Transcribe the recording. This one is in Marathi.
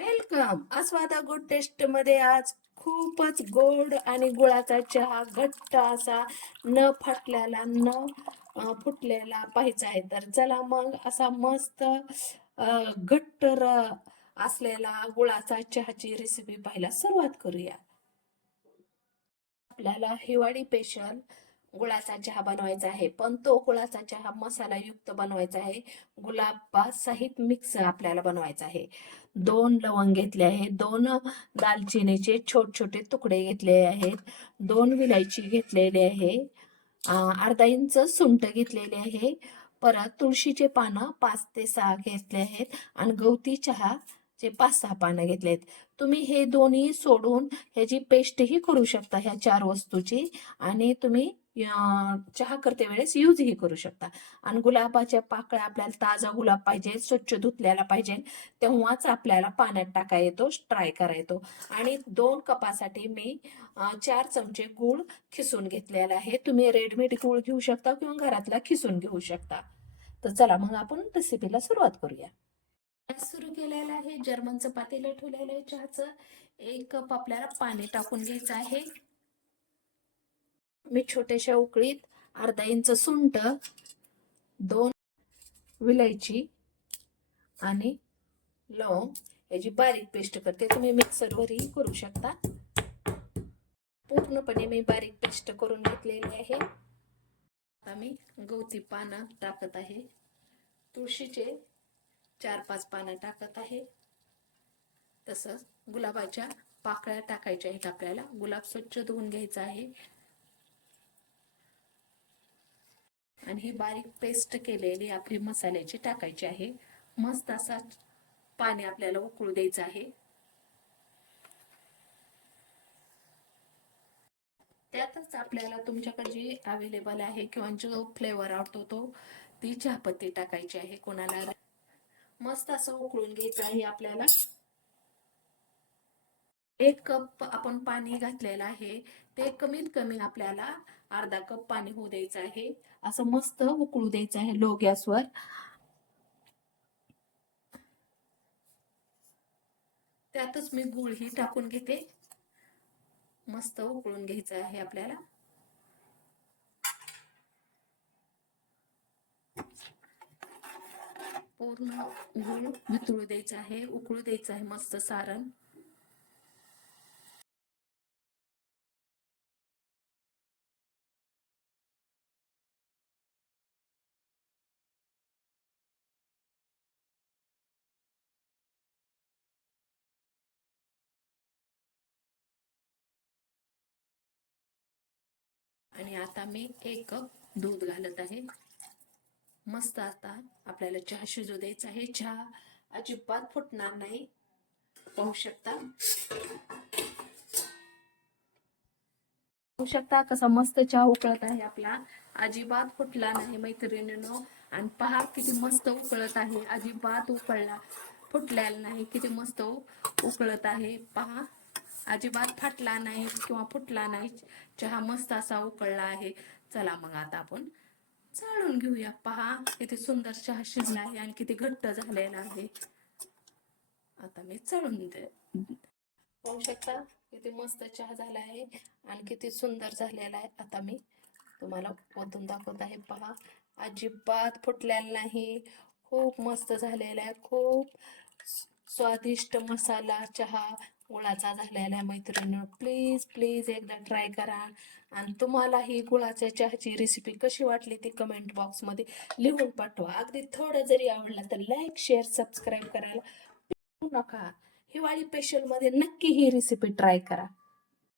वेलकम. आस्वादा गुड टेस्टमध्ये आज खूपच गोड आणि गुळाचा चहा घट्ट असा न फाटलेला न फुटलेला पाहिजे आहे. तर चला मग असा मस्त घट्ट असलेला गुळाचा चहाची रेसिपी पाहायला सुरुवात करूया. आपल्याला हिवाळी स्पेशल गुळाचा चहा बनवायचा आहे. पण तो गुळाचा चहा मसालायुक्त बनवायचा आहे. गुलाबा सहित मिक्स आपल्याला बनवायचा आहे. दोन लवंग घेतले आहे. दोन दालचिनीचे छोटे छोटे तुकडे घेतले आहेत. दोन विलायची घेतलेली आहे. अर्धा इंच सुंट घेतलेले आहे. परत तुळशीचे पानं पाच ते सहा घेतले आहेत. आणि गवती चहाचे पाच सहा पानं घेतले आहेत. तुम्ही हे दोन्ही सोडून ह्याची पेस्टही करू शकता ह्या चार वस्तूची. आणि तुम्ही चहा करते वेळेस यूजही करू शकता. आणि गुलाबाच्या पाकळ्या आपल्याला ताजा गुलाब पाहिजे स्वच्छ धुतलेला पाहिजे तेव्हाच आपल्याला पाण्यात टाका येतो ट्राय करा येतो. आणि दोन कपासाठी मी चार चमचे गूळ खिसून घेतलेला आहे. तुम्ही रेडमेड गूळ घेऊ शकता किंवा घरातला खिसून घेऊ शकता. तर चला मग आपण रेसिपीला सुरुवात करूया. गॅस सुरू केलेला आहे जर्मनचं पातेलं ठेवलेलं आहे चहाचं. एक कप आपल्याला पाणी टाकून घ्यायचं आहे. मी छोट्याशा उकळीत अर्धा इंच सुंट दोन विलायची आणि लवंग याची बारीक पेस्ट करते. तुम्ही मिक्सरवरही करू शकता. पूर्णपणे मी बारीक पेस्ट करून घेतलेली आहे. आता मी गवती पानं टाकत आहे. तुळशीचे चार पाच पानं टाकत आहे. तसंच गुलाबाच्या पाकळ्या टाकायच्या आहेत आपल्याला. गुलाब स्वच्छ धुवून घ्यायचा आहे. आणि ही बारीक पेस्ट केलेली आपली मसाल्याची टाकायची आहे. मस्त असा पाणी आपल्याला उकळू द्यायचं आहे. त्यातच आपल्याला तुमच्याकडे जी अवेलेबल आहे किंवा जो फ्लेवर आवडतो तो ती चहापत्ती टाकायची आहे कोणाला. मस्त असं उकळून घ्यायचं आहे आपल्याला. एक कप आपण पाणी घातलेलं आहे. ते कमीत कमी आपल्याला अर्धा कप पाणी होऊ द्यायचं आहे. असं मस्त उकळू द्यायचं आहे लो गॅसवर. त्यातच मी गुळही टाकून घेते. मस्त उकळून घ्यायचं आहे आपल्याला. पूर्ण गुळ वितळू द्यायचं आहे उकळू द्यायचं आहे मस्त सारण. आणि आता मी एक कप दूध घालत आहे. मस्त आता आपल्याला चहा शिजू द्यायचा आहे. चहा अजिबात फुटणार नाही. पाहू शकता. पाहू शकता कसा मस्त चहा उकळत आहे आपला. अजिबात फुटला नाही मैत्रिणीनो. आणि पहा किती मस्त उकळत आहे. अजिबात उकळला. फुटलेला नाही. किती मस्त उकळत आहे. पहा. अजिबात फाटला नाही किंवा फुटला नाही. चहा मस्त असा उकळला आहे. चला मग आता आपण चाळून घेऊया. पहा किती सुंदर चहा शिजला आहे आणि किती घट्ट झालेला आहे. आता मी चाळून दे पाहू शकता किती मस्त चहा झाला आहे आणि किती सुंदर झालेला आहे. आता मी तुम्हाला ओतून दाखवत आहे. पहा अजिबात फुटलेला नाही. खूप मस्त झालेला आहे. खूप स्वादिष्ट मसाला चहा गुळाचा झालेला आहे मैत्रिणी प्लीज प्लीज एकदा ट्राय करा. आणि तुम्हाला ही गुळाच्या चहाची रेसिपी कशी वाटली ती कमेंट बॉक्समध्ये लिहून पाठवा. अगदी थोडं जरी आवडलं तर लाईक शेअर सबस्क्राईब करायला नका. हिवाळी स्पेशलमध्ये नक्की ही रेसिपी ट्राय करा.